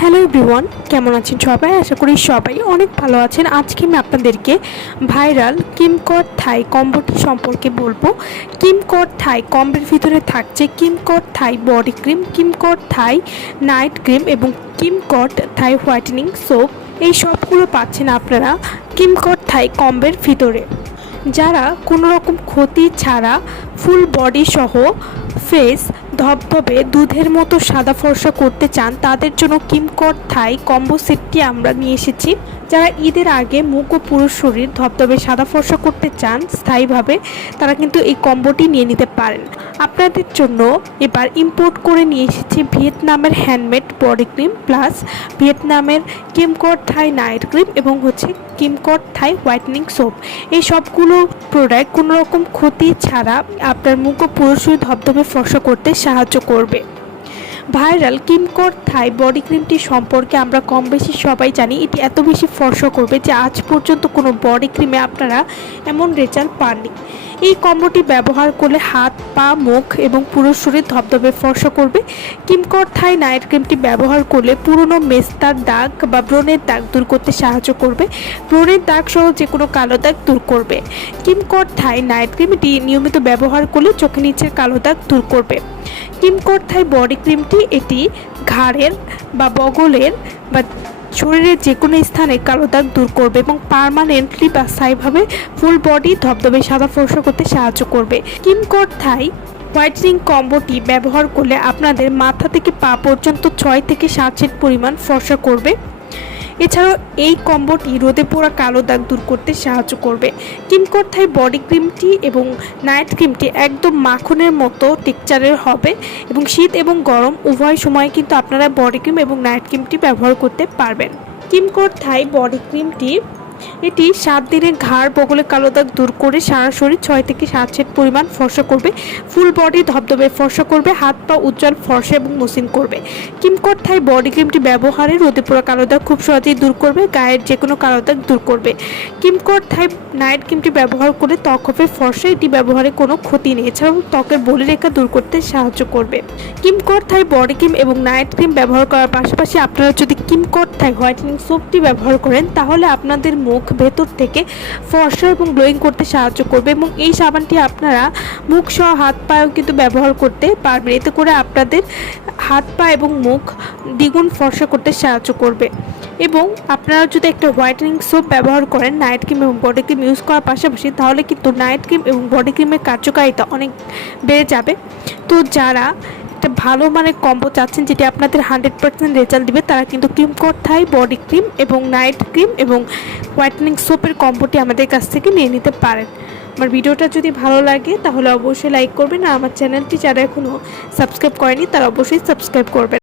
Hello everyone, কেমন আছেন সবাই? আশা করি সবাই অনেক ভালো আছেন। আজকে আমি আপনাদেরকে ভাইরাল কিমকট থাই কম্বোটি সম্পর্কে বলব। কিমকট থাই কম্বের ভিতরে থাকছে Kimcot Thai body cream Kimcot Thai night cream এবং কিমকট থাই হোয়াইটেনিং সোপ। এই সবগুলো পাচ্ছেন আপনারা কিমকট থাই কম্বের ভিতরে। যারা কোনো রকম ক্ষতি ছাড়া ফুল বডি সহ ফেস ধবধবে দুধের মতো সাদা ফর্সা করতে চান, তাদের জন্য কিমকট থাই কম্বো সেটটি আমরা নিয়ে এসেছি। যারা ঈদের আগে মুখ ও পুরো শরীর ধবধবে সাদা ফর্সা করতে চান স্থায়ীভাবে, তারা কিন্তু এই কম্বোটি নিয়ে নিতে পারেন। আপনাদের জন্য এবার ইম্পোর্ট করে নিয়ে এসেছি ভিয়েতনামের হ্যান্ডমেড বডি ক্রিম প্লাস ভিয়েতনামের কিমকট থাই নাইট ক্রিম এবং হচ্ছে কিমকট থাই হোয়াইটনিং সোপ। এই সবগুলো প্রোডাক্ট কোনো রকম ক্ষতি ছাড়া আপনার মুখ ও পুরো শরীর ধবধবে, ফর্সা করতে সাহায্য করবে। ভাইরাল কিমকট থাই বডি ক্রিমটি সম্পর্কে আমরা কম বেশি সবাই জানি। এটি এত বেশি ফর্সা করবে যে আজ পর্যন্ত কোনো বডি ক্রিমে আপনারা এমন রেজাল্ট পাননি। এই কম্বোটি ব্যবহার করলে হাত, পা, মুখ এবং পুরো শরীর ধবধবে, ফর্সা করবে। কিমকট থাই নাইট ক্রিমটি ব্যবহার করলে পুরনো মেস্তার দাগ বা ব্রণের দাগ দূর করতে সাহায্য করবে। ব্রণের দাগ সহ যে কোনো কালো দাগ দূর করবে। কিমকট থাই নাইট ক্রিমটি নিয়মিত ব্যবহার করলে চোখে নিচের কালো দাগ দূর করবে। কিমকট থাই বডি ক্রিমটি এটি ঘাড়ের বা বগলের বা শরীরের যে কোনো স্থানে কালো দাগ দূর করবে এবং পার্মানেন্টলি বা স্থায়ীভাবে ফুল বডি ধবধবে সাদা ফর্সা করতে সাহায্য করবে। কিমকট থাই হোয়াইটেনিং কম্বোটি ব্যবহার করলে আপনাদের মাথা থেকে পা পর্যন্ত ছয় থেকে সাত সেট পরিমাণ ফর্সা করবে। এছাড়াও এই কম্বোটি রোদে পোড়া কালো দাগ দূর করতে সাহায্য করবে। কিমকর্থায় বডি ক্রিমটি এবং নাইট ক্রিমটি একদম মাখনের মতো টেকচারের হবে এবং শীত এবং গরম উভয় সময় কিন্তু আপনারা বডি ক্রিম এবং নাইট ক্রিমটি ব্যবহার করতে পারবেন। কিমকর্থায় বডি ক্রিমটি এটি সাত দিনে ঘাড় বগলে কালো দাগ দূর করে সারা শরীর ছয় থেকে সাত সেট পরিমাণ ফর্সা করবে। ফুল বডি ধবধবে ফর্সা করবে, হাত পা উজ্জ্বল ফর্সা এবং মসৃণ করবে। কিমকট থাই বডি ক্রিমটি ব্যবহারে রোদে পোড়া কালো দাগ খুব সহজেই দূর করবে, গায়ের যে কোনো কালো দাগ দূর করবে। কিমকট থাই নাইট ক্রিমটি ব্যবহার করে ত্বক হবে ফর্সা, এটি ব্যবহারে কোনো ক্ষতি নেই। এছাড়াও ত্বকের বলি রেখা দূর করতে সাহায্য করবে। কিমকট থাই বডি ক্রিম এবং নাইট ক্রিম ব্যবহার করার পাশাপাশি আপনারা যদি কিমকট থাই হোয়াইটেনিং সোপটি ব্যবহার করেন, তাহলে আপনাদের মুখ ভেতর থেকে ফর্সা এবং গ্লোয়িং করতে সাহায্য করবে এবং এই সাবানটি আপনারা মুখ সহ হাত পায়েও কিন্তু ব্যবহার করতে পারবেন। এতে করে আপনাদের হাত পা এবং মুখ দ্বিগুণ ফর্সা করতে সাহায্য করবে। এবং আপনারা যদি একটা হোয়াইটেনিং সোপ ব্যবহার করেন, নাইট ক্রিম এবং বডি ক্রিম ইউজ করার পাশাপাশি, তাহলে কিন্তু নাইট ক্রিম এবং বডি ক্রিমের কার্যকারিতা অনেক বেড়ে যাবে। তো যারা একটা ভালো মানে কম্বো চাচ্ছেন যেটি আপনাদের হান্ড্রেড পার্সেন্ট রেজাল্ট দিবে, তারা কিন্তু ক্রিম কোট বডি ক্রিম এবং নাইট ক্রিম এবং হোয়াইটনিং সোপের কম্বোটি আমাদের কাছ থেকে নিয়ে নিতে পারেন। আমার ভিডিওটা যদি ভালো লাগে, তাহলে অবশ্যই লাইক করবেন আর আমার চ্যানেলটি যারা এখনও সাবস্ক্রাইব করেনি, তারা অবশ্যই সাবস্ক্রাইব করবেন।